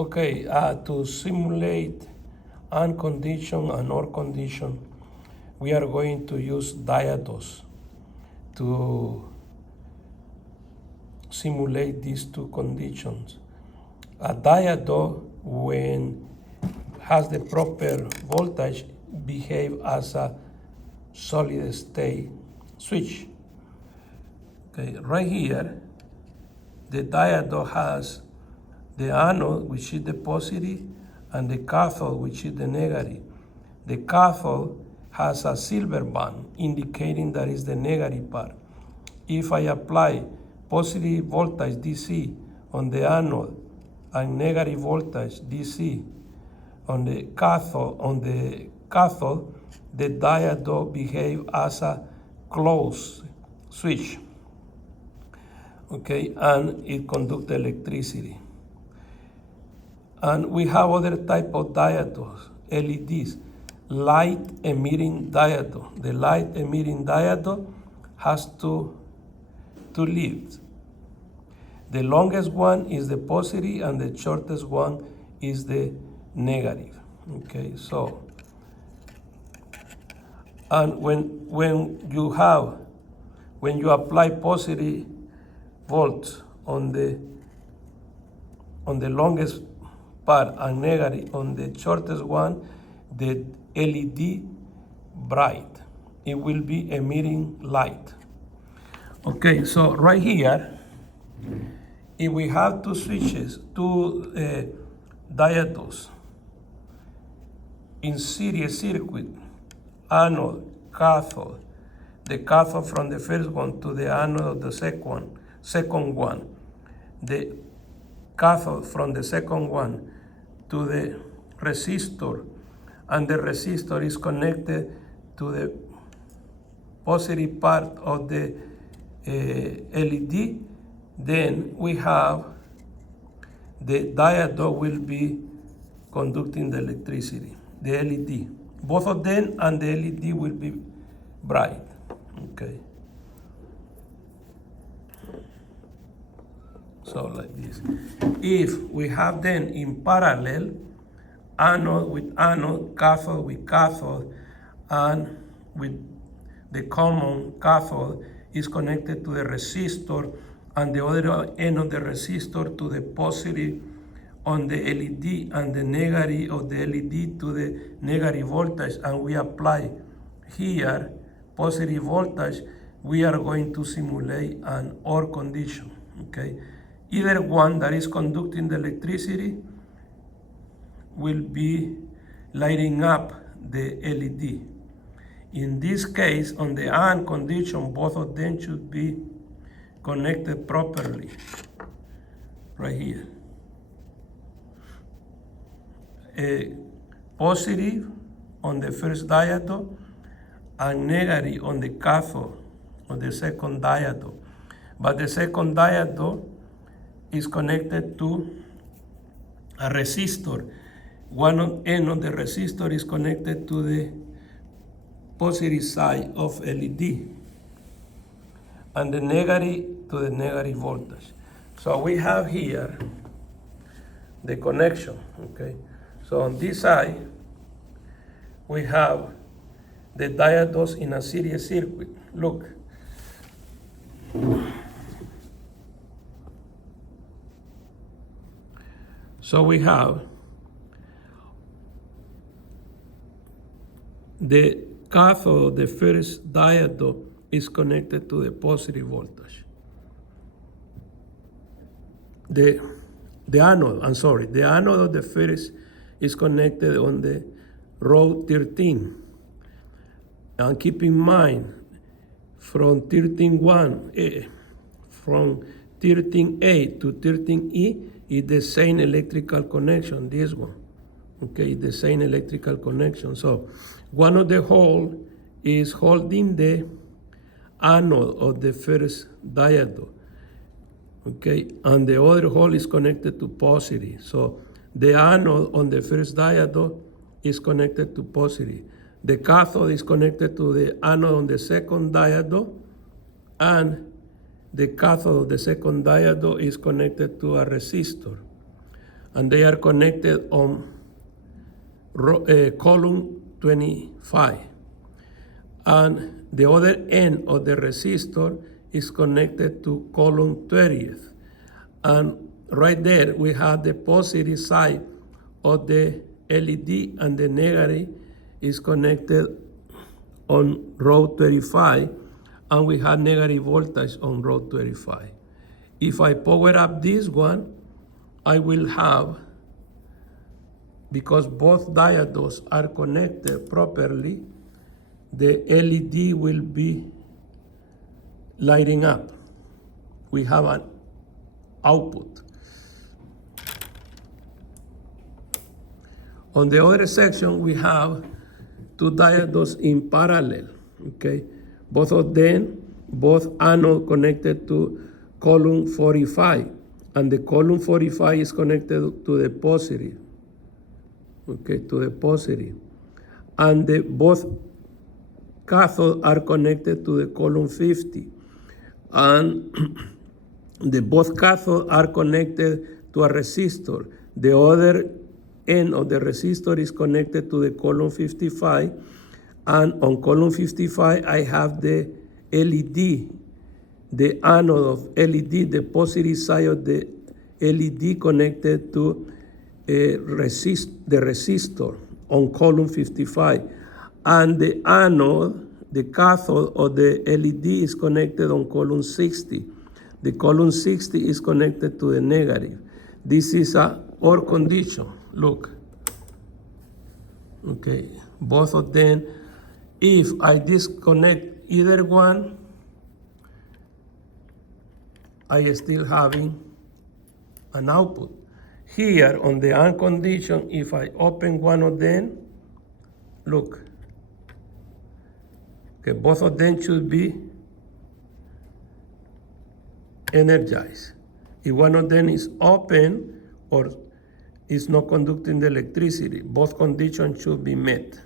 Okay, to simulate unconditioned and OR condition, we are going to use diodes to simulate these two conditions. A diode, when has the proper voltage, behave as a solid state switch. Okay, right here, the diode has the anode, which is the positive, and the cathode, which is the negative. The cathode has a silver band, indicating that is the negative part. If I apply positive voltage DC on the anode and negative voltage DC on the cathode, the diode behave as a closed switch. Okay, and it conducts electricity. And we have other type of diodes, LEDs, light emitting diode. The light emitting diode has two leads. The longest one is the positive and the shortest one is the negative. Okay, so, and when you apply positive volts on the longest part and negative on the shortest one, the LED bright. It will be emitting light. Okay, so right here, if we have two switches, two diodes in series circuit, anode, cathode, the cathode from the first one to the anode of the second one, the cathode from the second one to the resistor, and the resistor is connected to the positive part of the LED, then we have the diode will be conducting the electricity, the LED. Both of them and the LED will be bright. Okay. So like this. If we have them in parallel, anode with anode, cathode with cathode, and with the common cathode is connected to the resistor, and the other end of the resistor to the positive on the LED, and the negative of the LED to the negative voltage, and we apply here positive voltage, we are going to simulate an OR condition. Okay, either one that is conducting the electricity will be lighting up the LED. In this case, on the AND condition, both of them should be connected properly, right here. A positive on the first diode and negative on the cathode of the second diode. But the second diode is connected to a resistor. One end of the resistor is connected to the positive side of LED, and the negative to the negative voltage. So we have here the connection, okay? So on this side, we have the diodes in a series circuit. Look. So we have the cathode, the first diode, is connected to the positive voltage. The anode of the first is connected on the row 13. And keep in mind, from 13A to 13E is the same electrical connection, this one. Okay, the same electrical connection. So one of the hole is holding the anode of the first diode. Okay, and the other hole is connected to positive. So the anode on the first diode is connected to positive. The cathode is connected to the anode on the second diode, and the cathode of the second diode is connected to a resistor. and they are connected on column 25. And the other end of the resistor is connected to column 30th. And right there we have the positive side of the LED, and the negative is connected on row 35, and we have negative voltage on row 35. If I power up this one, I will have, because both diodes are connected properly, the LED will be lighting up. We have an output. On the other section, we have two diodes in parallel, okay? Both of them, both anode connected to column 45, and the column 45 is connected to the positive, okay, to the positive. And both cathodes are connected to the column 50, and both cathodes are connected to a resistor. The other end of the resistor is connected to the column 55, and on column 55 I have the LED, the anode of LED, the positive side of the LED connected to the resistor on column 55, and the anode, the cathode of the LED is connected on column 60. The column 60 is connected to the negative. This is a OR condition. Look, okay, both of them. If I disconnect either one, I still having an output. Here on the AND condition, if I open one of them, look, okay, both of them should be energized. If one of them is open or is not conducting the electricity, both conditions should be met.